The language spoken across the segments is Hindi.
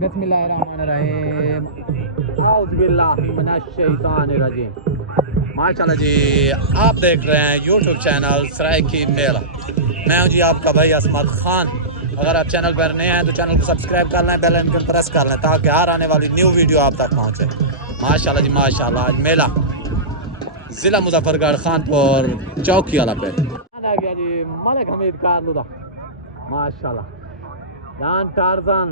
बिस्मिल्लाहिर्रहमानिर्रहीम औज़ुबिल्लाहि मिनश्शैतानिर्रजीम। माशाल्लाह जी, आप देख रहे हैं यूट्यूब चैनल सराइकी मेला। मैं हूं जी आपका भाई असमत खान। अगर आप चैनल पर नए हैं तो चैनल को सब्सक्राइब कर लें, बेल आइकन प्रेस कर लें ताकि हर आने वाली न्यू वीडियो आप तक पहुंचे। माशाल्लाह जी माशाल्लाह, आज मेला ज़िला मुजफ्फरगढ़ खानपुर चौकी वाला पे आ गया जी। मलिक हमीद कारलूदा माशाल्लाह, डान टारजान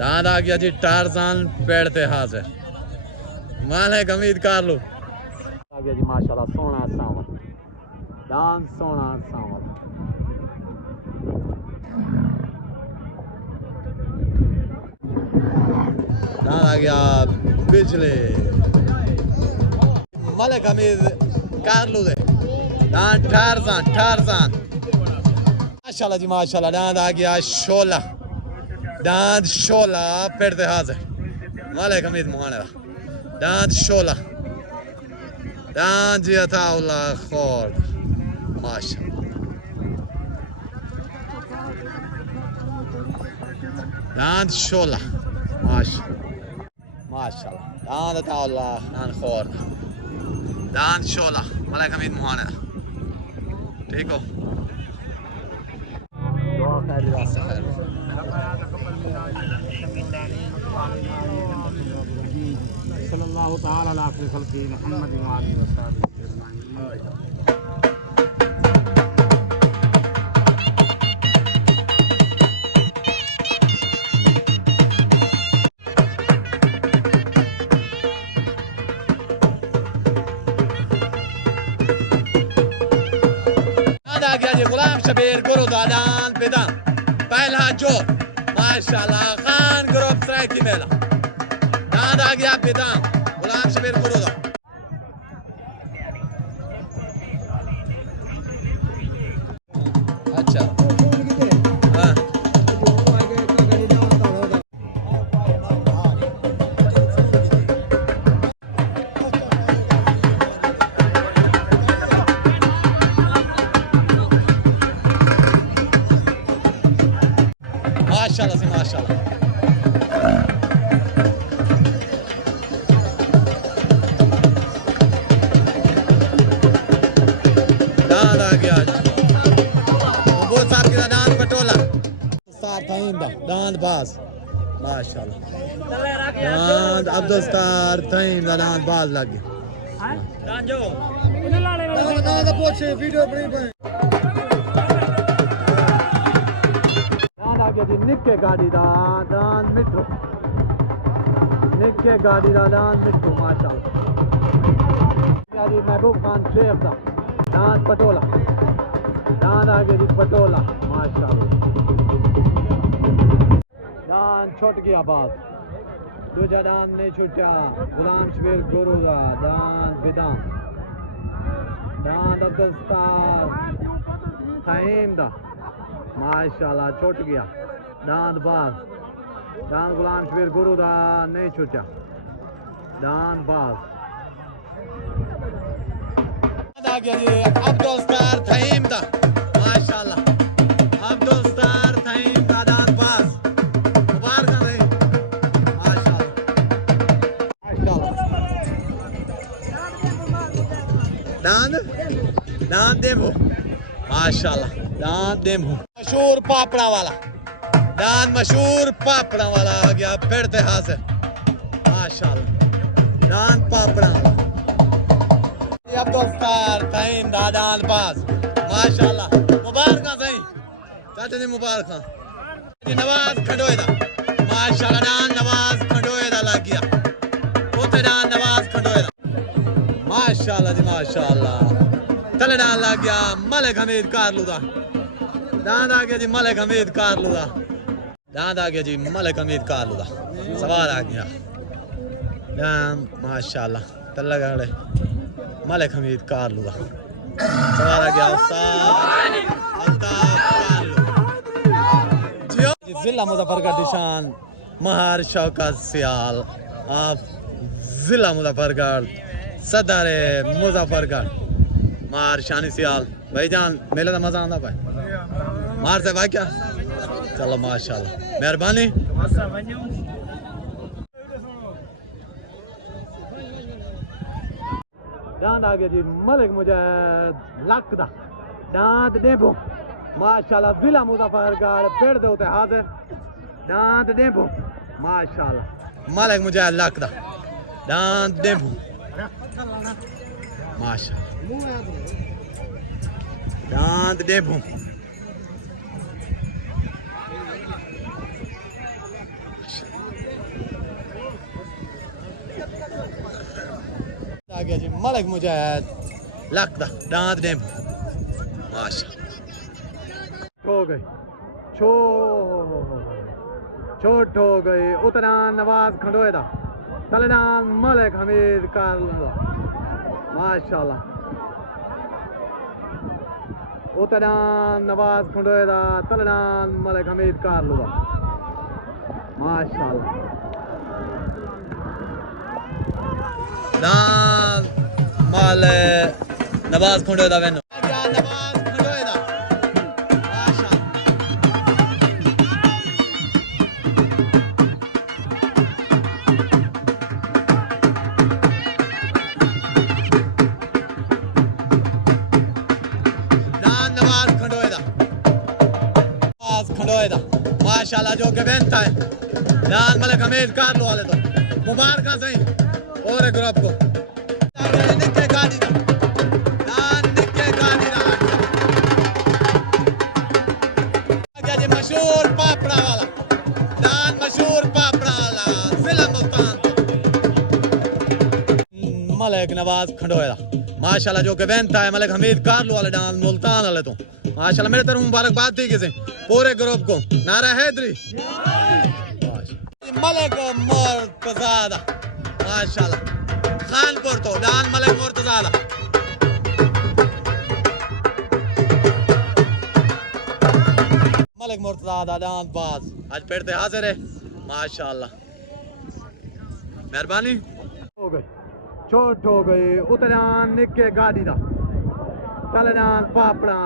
दांत आ गया जी। टारजान पेड़ते हाजिर मालिक हमीद कारलू आ गया जी। माशाल्लाह सोना सावन दान सोना सावन दान आ गया बिजली मलिक हमीद कारलू दे दान टारजान टारजान माशाल्लाह जी माशाल्लाह। दांत आ गया शोला दांत शोला पेड़ते हाजिर मलिक हमीद मुहाना दांत शोला दांत जी अताउल्लाह खोर माशाल्लाह दांत शोला माशाल्लाह दांत अताउल्लाह नान खोर दांत शोला मलिक हमीद मुहाना ठीक हो। दुआ खैर रास्ता खैर सल्लल्लाहु तआला अलैहि खल्क़ी मुहम्मद व आलिहि व सहाबिहि अजमाइन। आ गया जी गुलाम शबीर गुरु दादान बेदा पहला जो माशाल्लाह खान ग्रुप सराइकी मेला दाद आ गया बेदा गुलाम शबीर गुरु दा अच्छा हाँ माशाल्लाह से माशाल्लाह। दांत आ गया वो साहब के दांत पटोला सार थाइम दा दांत बाज माशाल्लाह। दांत अब्दुल स्टार थाइम दा दांत बाज लग गया दांत जो दांत पूछे वीडियो बड़ी बने जी। निक्के गाड़ी दा दान मिठो निक्के गाड़ी दा दान मिठो माशाल्लाह जी। महबूब खान शेख दा दान पटोला दान आगे जी पटोला माशाल्लाह। दान छुट गया बात दूजा दान नहीं छुटा गुलाम शबीर गुरु दा दान बिदान दान अब्दुल स्टार खाइम दा माशाल्लाह छुट गया दांत बाज दान गुलाम शबीर गुरु दा नहीं छुटा दांत बाज आ गया जी। अब्दुल स्टार थाइम दा माशाल्लाह अब्दुल स्टार थाइम दा दांत बाज मुबारक है माशाल्लाह माशाल्लाह। दांत दांत देवो माशाल्लाह दांत देवो मशहूर पापड़ा वाला दान मशहूर पापड़ा वाला आ गया फिरते हाजिर माशाल्लाह दान पापड़ा अब्दुल स्टार थाइम दा दान पास माशाल्लाह मुबारक सही चाचा जी मुबारक जी। नवाज खंडोए दा माशाल्लाह दान नवाज खंडोए दा लग गया उते दान नवाज खंडोए दा माशाल्लाह जी माशाल्लाह। तले दान लग गया मलिक हमीद कारलू दा दान आ गया जी मलिक हमीद कारलू दा दांत आ गया जी मलिक हमीद कारलू दा सवार आ गया दाम माशाल्लाह तल्ला गड़े मलिक हमीद कारलू दा सवार आ गया जिला मुजफ्फरगढ़ निशान महार शौकत सियाल आप जिला मुजफ्फरगढ़ सदर मुजफ्फरगढ़ महार शानी सियाल भाईजान मेले का मजा आंदा भाई मार से भाई क्या चलो माशाल्लाह मेहरबानी दांत आ गया जी मलिक मुझे लगता दांत डेबो माशाल्लाह जिला मुजफ्फरगढ़ पेड़ दे होते हाजिर दांत डेबो माशाल्लाह मलिक मुझे लगता दांत डेबो माशाल्लाह दांत डेबो आ गया जी मलिक मुझे लगता दांत डेबो माशाल्लाह हो गई छोट हो गई उतना नवाज खंडोएदा तलनान मलिक हमीद कारला माशाल्लाह उतना नवाज खंडोएदा तलनान मलिक हमीद कारला माशाल्लाह दान मलिक नवाज खंडोएदा वेनो नवाज खंडोएदा माशाल्लाह जो के बेंता है दान मलिक हमीद कार लो वाले तो मुबारक सही और ग्रुप को निके गाड़ी दान निके गाड़ी आगे जी मशहूर पापड़ा वाला दान मशहूर पापड़ा वाला जिला मुल्तान मलिक नवाज खंडोएदा माशाल्लाह जो के बेंता है मलिक हमीद कार लो वाले दान मुल्तान वाले तो माशाल्लाह मेरे तरफ मुबारकबाद थी किसे पूरे ग्रुप को नारा हैदरी मलिक मुर्तज़ा माशाल्लाह खानपुर तो दान मलिक मुर्तज़ा मलिक मुर्तज़ा दान बाज आज पेड़ते हाजिर है माशाल्लाह मेहरबानी हो गई छोट हो गई उतना निके गाड़ी दा तलनान पापड़ा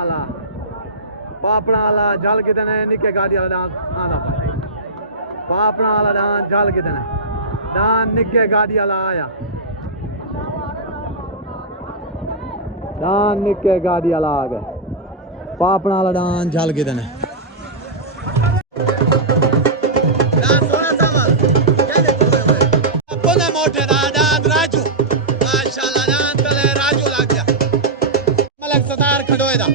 वाला जल के देने निके गाड़ी वाला डांस आना पापड़ा वाला डांस जल के देने डांस निके गाड़ी वाला आया डांस निके गाड़ी वाला आ गए पापड़ा वाला डांस जल के देने मोटे दादाद राजू माशाल्लाह डांस तले राजू लग गया मलिक सतार खंडोएदा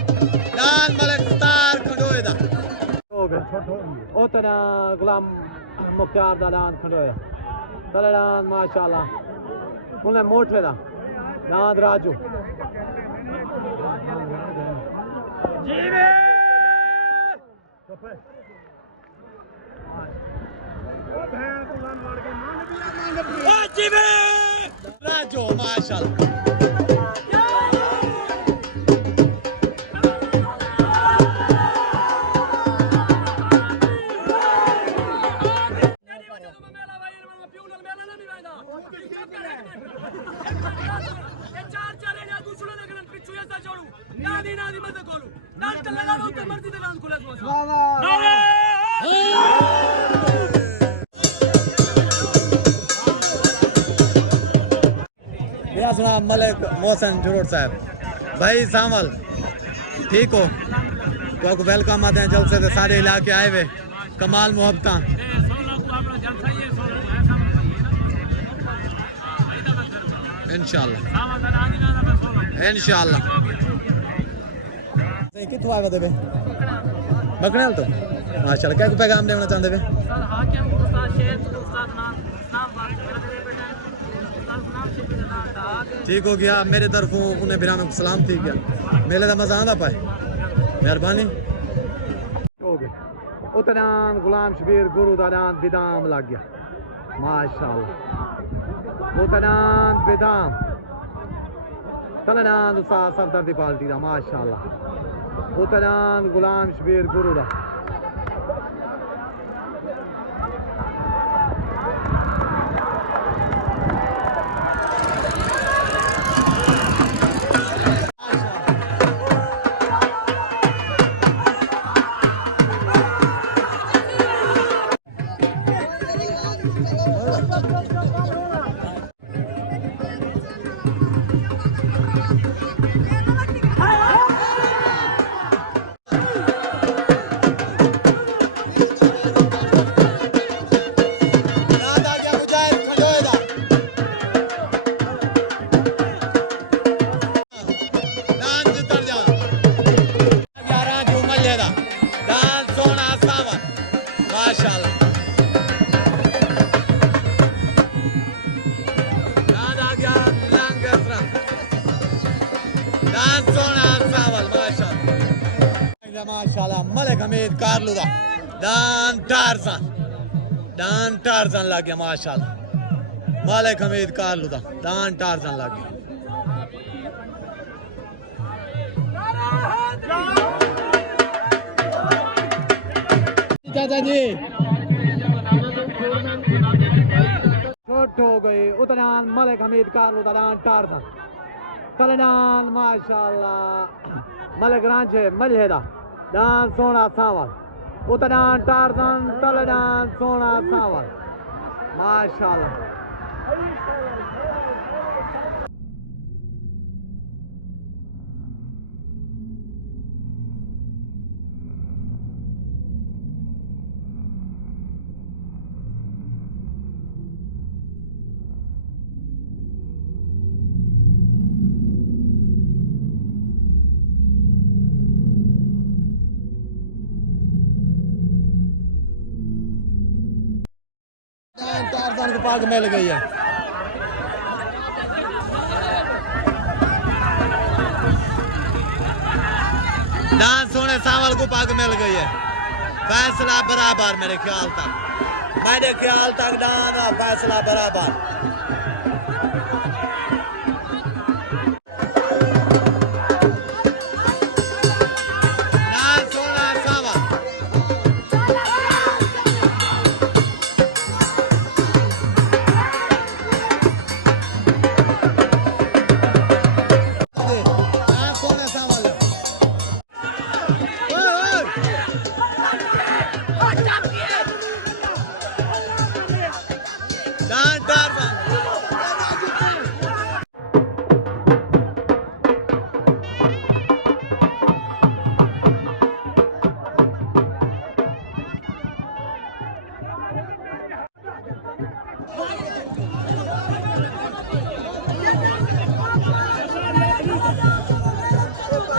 डांस मलिक उतना गुलाम मुख्तार दा दान खंडोया तले दान माशाल्लाह उन्हें मोटे दा दान राजू जीवे जीवे राजू माशाल्लाह मलिक मोहसन जरूर साहब भाई सामल ठीक हो तो आपको वेलकम आते हैं जलसे से सारे इलाके आए हुए कमाल मोहब्बत इंशाल्लाह इंशाल्लाह कितों आए बदे बकने तो माशाल्लाह क्या पैगाम देना चाहते वे ठीक हो गया मेरे तरफों उन्हें बिराम सलाम ठीक है मेले का मजा आंदा पाए मेहरबानी हो गए उतना गुलाम शबीर गुरु दा दान बिदाम लग गया माशाल्लाह उतना बिदाम तलना सफदर दी पार्टी दा माशाल्लाह उतना गुलाम शबीर गुरु दा माशाल्लाह मलिक हमीद कारलूदा डान टारजन लग गया माशाल्लाह मलिक हमीद कारलूदा डान टारजन लग गया चाचा जी छोट हो गई उतना मलिक हमीद कारलूदा डान टारजन तलडान माशाल्लाह मलिक रांझे मलहेदा डान सोना सावल उतनान टारजन तलडान सोना सावल माशाल्लाह टारजन को पाग मिल गई है डांस सोने सावल को पाग मिल गई है फैसला बराबर मेरे ख्याल तक डांस फैसला बराबर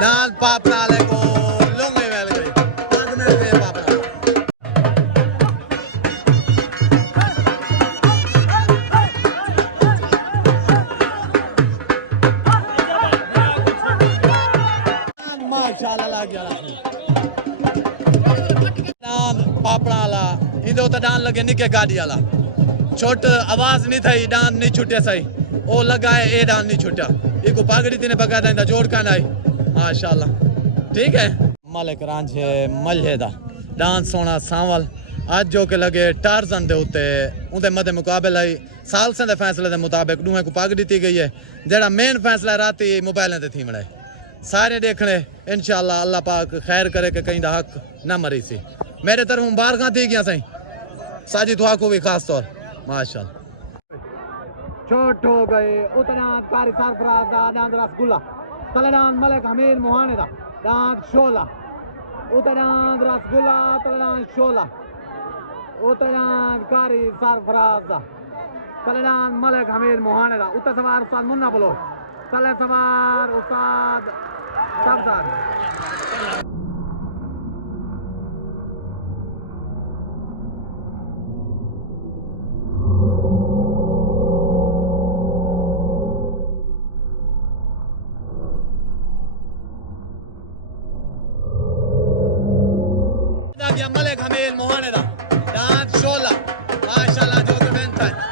डांस पापड़ा ले को लंगे मिल गई पाग मिल गई पापड़ा माशाल्लाह लग गया डांस पापड़ा ला इंदो तो डांस लगे निके गाड़ी वाला छोट आवाज नहीं थी डांस नहीं छुटे सही ओ लगाए ए डांस नहीं छुटा इको पागड़ी तीने बगा देंदा जोड़ का नहीं माशाल्लाह ठीक है मलिक रांझे मलहेदा डांस सोना सावल आज जो के लगे टारजन दे उते उनदे मदे मुकाबले साल से फैसले दे मुताबिक दूहे को पाग दी गई है जेड़ा मेन फैसला राती मोबाइल ते थी मड़े सारे देखने इंशाल्लाह अल्लाह पाक खैर करे कि कहीं दा हक ना मरी सी मेरे तरफ मुबारक थी गया सही साजिद हुआ को भी खास तौर माशाल्लाह छोट हो गए उतना कारी सरफराज दा डांस रसगुल्ला तलडान मलिक हमीद मोहाने दा डांस शोला उतना रसगुल्ला तलडान शोला उतना कारी सरफराज दा तलडान मलिक हमीद मोहाने दा उतना सवार उस्ताद मुन्ना बोलो तले सवार उस्ताद सबदार मलिक हमीद मोहाने दा डांस शोला माशाल्लाह जो के बेंता है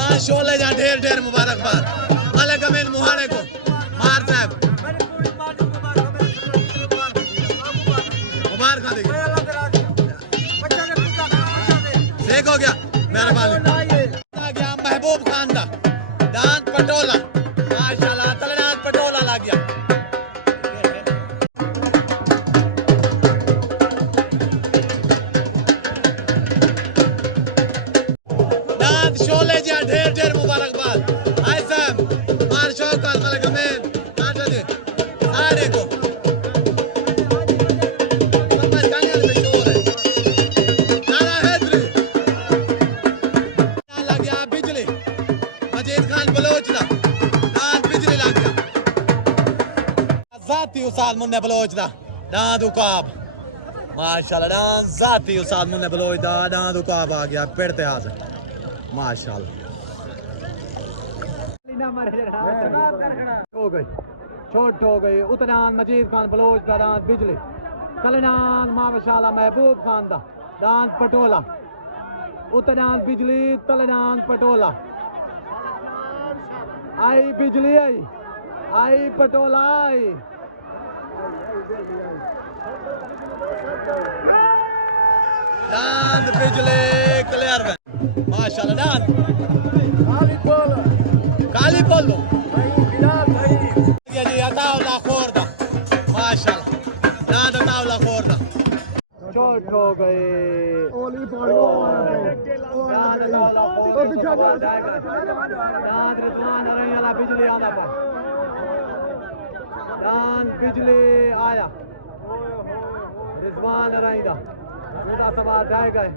दान शोले जा ढेर ढेर मुबारकबाद मलिक अमीन मुहाने को मार साहब मुबारक ठीक हो गया मेहरबानी आ गया महबूब खान दा दान पटोला माशाल्लाह तलनाथ पटोला लग गया दान शोले जा ढेर ढेर मुबारकबाद आई साहब मार शौकत मलिक अमीन काटा दे सारे को उसाद मुन्ने बलोच दा दांद उकाब माशाल्लाह दांद जाती उसाद मुन्ने बलोच दा दांद उकाब आ गया पेड़ते हाजिर माशाल्लाह हो गई छोट हो गई उतनान मजीद खान बलोच दा दांद बिजली कलनान माशाल्लाह महबूब खान दा दांद पटोला उतनान बिजली तलनान पटोला आई बिजली आई पटोला आई दांद बिजली क्लियर में माशाल्लाह दांद काली बोलो ये जी अताउला खोरदा माशाल्लाह दांद अताउला खोरदा छोट हो गए ओली पड़ो दांद अताउला खोरदा दांद रिजवान रहीला बिजली आंदा पर दांद बिजली आया रिजवान रहीदा पूरा सवाल जाए गए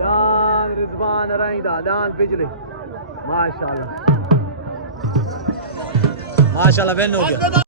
दान रिजवान रहीदा दान बिजली माशाल्लाह माशाल्लाह बेन हो गया।